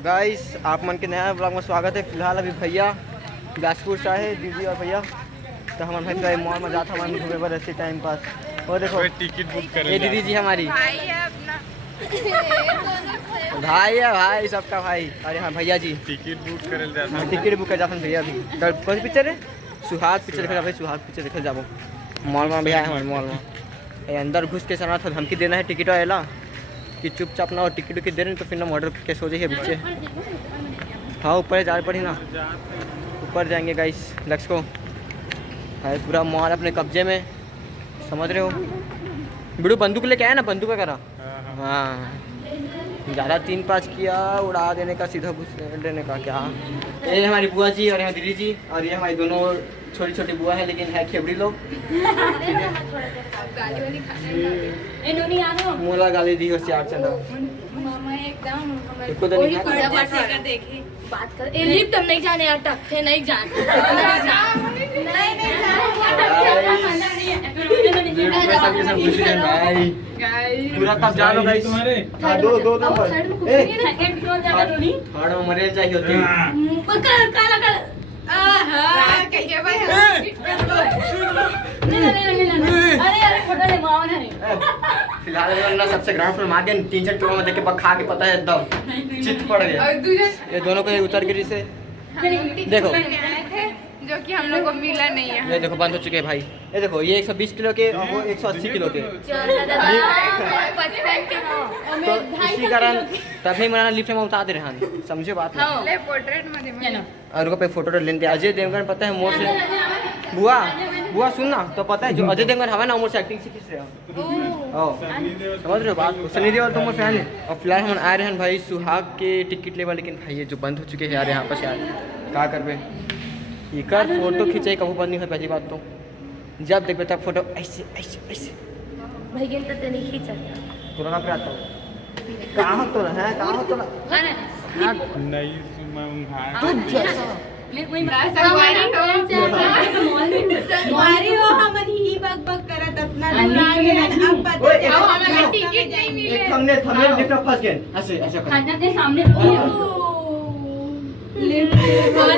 तो गाइस आप मन के नया ब्लॉग में स्वागत है। फिलहाल अभी भैया बिलासपुर से आए, दीदी और भैया। तो हमारे भाई पूरा मॉल में जाता हमारे घूमे पर ऐसे टाइम पास। और देखो टिकट बुक कर, ये दीदी जी हमारी भाई है अपना भाई है, भाई सबका भाई। अरे हाँ भैया जी टिकट बुक कर टिकट बुक कर जाता भैया अभी। कौन सी पिक्चर है? सुहाग पिक्चर देखा भाई, सुहाग पिक्चर देखा जाबो मॉल में भैया है हमारे मॉल में। अंदर घुस के सना था धमकी देना है टिकट वाला कि चुपचाप ना और टिकट विकट दे रहे तो फिर ना ऑर्डर कैसे हो जाइए पीछे। हाँ ऊपर जा पड़ी ना, ऊपर जाएंगे गाइस। लक्ष्य को भाई पूरा मॉल अपने कब्जे में, समझ रहे हो। बिड़ू बंदूक लेके आया ना, बंदूक करा। हाँ ज़्यादा 3-5 किया, उड़ा देने का, सीधा घुस देने का। क्या ये हमारी बुआ जी और यहाँ दीदी जी और ये हमारी दोनों छोटी छोटी बुआ है लेकिन है खेबड़ी लोग। मोला गाली दी होशियार चंदा बात कर लिफ्ट हम नहीं जाने यार, टक्के नहीं जाने पूरा कब जानो गाइस तुम्हारे। दो हां मरे चाहिए होते काला काला कहिए भाई अरे फोटो ले माओ ना। फिलहाल वरना सबसे ग्राउंड फ्लोर मार के 3-4 किलो में देख के खा के पता है एकदम चित पड़ गया। ये दोनों को उतर गिरी से देखो जो कि हम लोग को मिला नहीं है। ये देखो बंद हो चुके हैं भाई। ये देखो ये 120 किलो के और वो 180 किलो के। तो इसी कारण तभी मना लिफ्ट में उतार दे रहे हैं, समझे बात ना। और उनको पे फोटो लेने अजय देवगन पता है मोर से। बुआ सुन ना, तो पता है जो अजय देवगन हवा ना मोर से एक्टिंग सीखी से समझ रहे हो बात। सनी देओल तो मोर फैन है। और फिलहाल हम आ रहे हैं भाई सुहाग के टिकट लेवल, लेकिन भाई ये जो बंद हो चुके हैं यार यहाँ पर यार क्या करबे। इकर फोटो खींचे कभी बंद नहीं है पहली बात। तो जब देखो तब फोटो ऐसे ऐसे ऐसे भैया तो नहीं खींचा तुरंत पे आता हूँ। कहाँ तो है, कहाँ तो नहीं संगवारी हो हमन ही बक बक करत अपना दुरागे अब पता चला हमें टिकट नहीं मिले। हमने लिफ्ट में फंस गए ऐसे ऐसे खाना के सामने लिफ्ट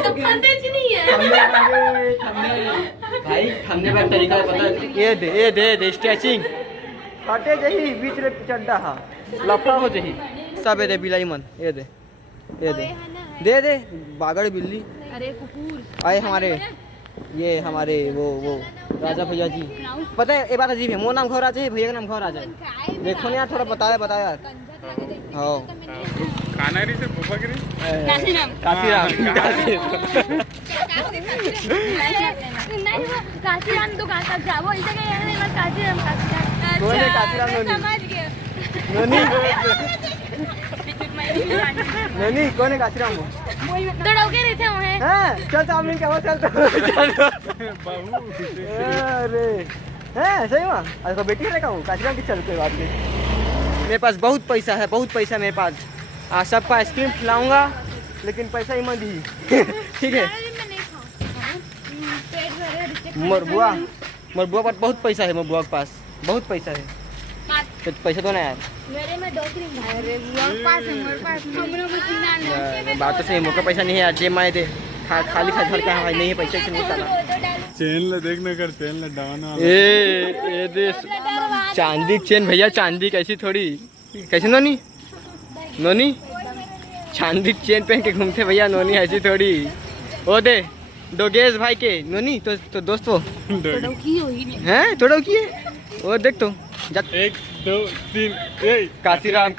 तो फंसे नहीं है भाई। हमने पर तरीका पता है। ये दे स्ट्रेचिंग हटे जही बीच रे चड्डा हा लफड़ा हो जही सब दे बिलाई मन। ये दे बागड़ बिल्ली। अरे कुकुर आए हमारे हमारे वो राजा भैया जी। पता है ये बात अजीब है, मोर नाम घर आ जाए भैया का नाम घर आ जाए। देखो ना यार थोड़ा बताया यार। हाँ कानारी से बुफागिरी काशीराम तो कहाँ तक जाओ इधर काशीराम ननी कौन है काशीराम वो दौड़ोगे रहते हैं चल सामने क्या हुआ चल। अरे है सही हुआ। अरे तो बेटी रहेगा वो काशीराम की। चल कोई बात नहीं, मेरे पास बहुत पैसा है मेरे पास। आज सबको आइसक्रीम खिलाऊंगा लेकिन पैसा ही मत ही ठीक है। मोर बुआ पर बहुत पैसा है। मोर बुआ के पास बहुत पैसा है। तो पैसा दो ना यार। मेरे में 2-3 भाई पास है मेरे पास हमरो में 3 बात तो सही, मोका पैसा नहीं है यार। जे माए दे खाली घर का भाई नहीं है पैसा से नहीं चला। चेन ले देखना कर, चेन ले डाउन ए दे चांदी चेन भैया, चांदी कैसी थोड़ी कैसे नोनी चांदी चेन पहन के घूमते भैया। नोनी ऐसी थोड़ी वो दे डोगेश भाई के नोनी तो दोस्त वो हैं थोड़ा की है वो देख तो 1 2 3 काशीराम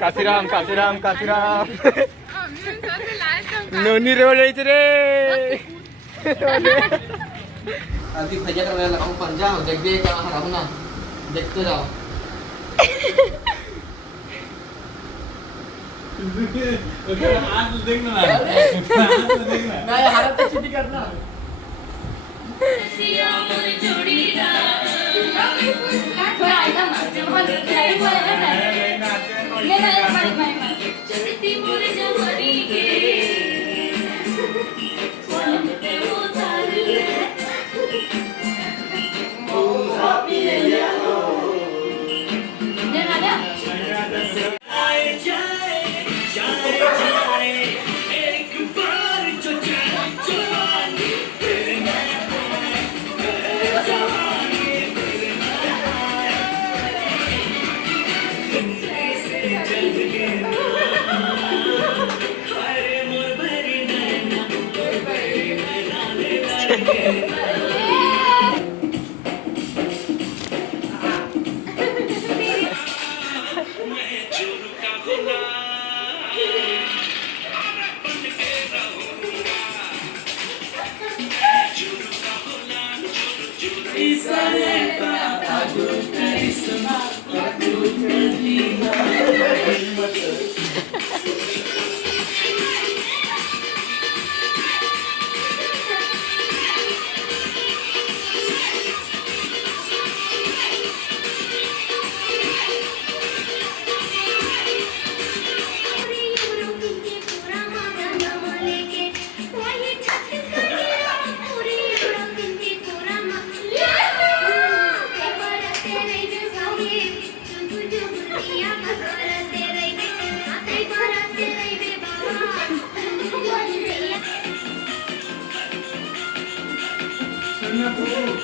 नोनी रो रही रे। अभी भैया का मैं लगाऊं पंजा देख दे कहाँ रहूं ना, देखते जाओ। हाथ देखना नहीं हालत तो छुट्टी करना।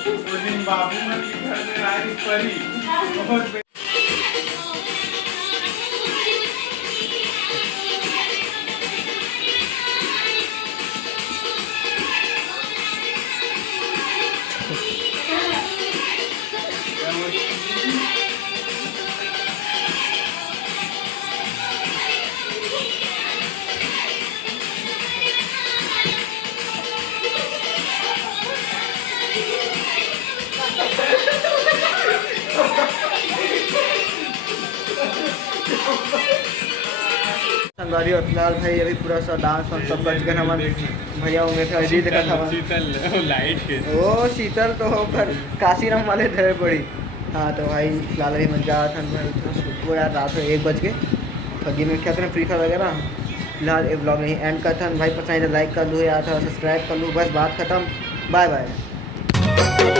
वो दिन बाबू मन के घर में आई परी बहुत संगवारी और फिलहाल भाई अभी पूरा सा डांस और सब कर चुके हैं हम भैया में फिर अजीत देखा था शीतल लाइट के ओ शीतल तो हो पर काशीराम वाले धरे पड़ी। हाँ तो भाई फिलहाल अभी मजा आया था भाई वो यार रात में 1 बज के तो गेम में क्या करें फ्री फायर वगैरह। फिलहाल ये ब्लॉग नहीं एंड करता भाई, पसंद है लाइक कर लूँ या था सब्सक्राइब कर लूँ, बस बात खत्म। Bye bye.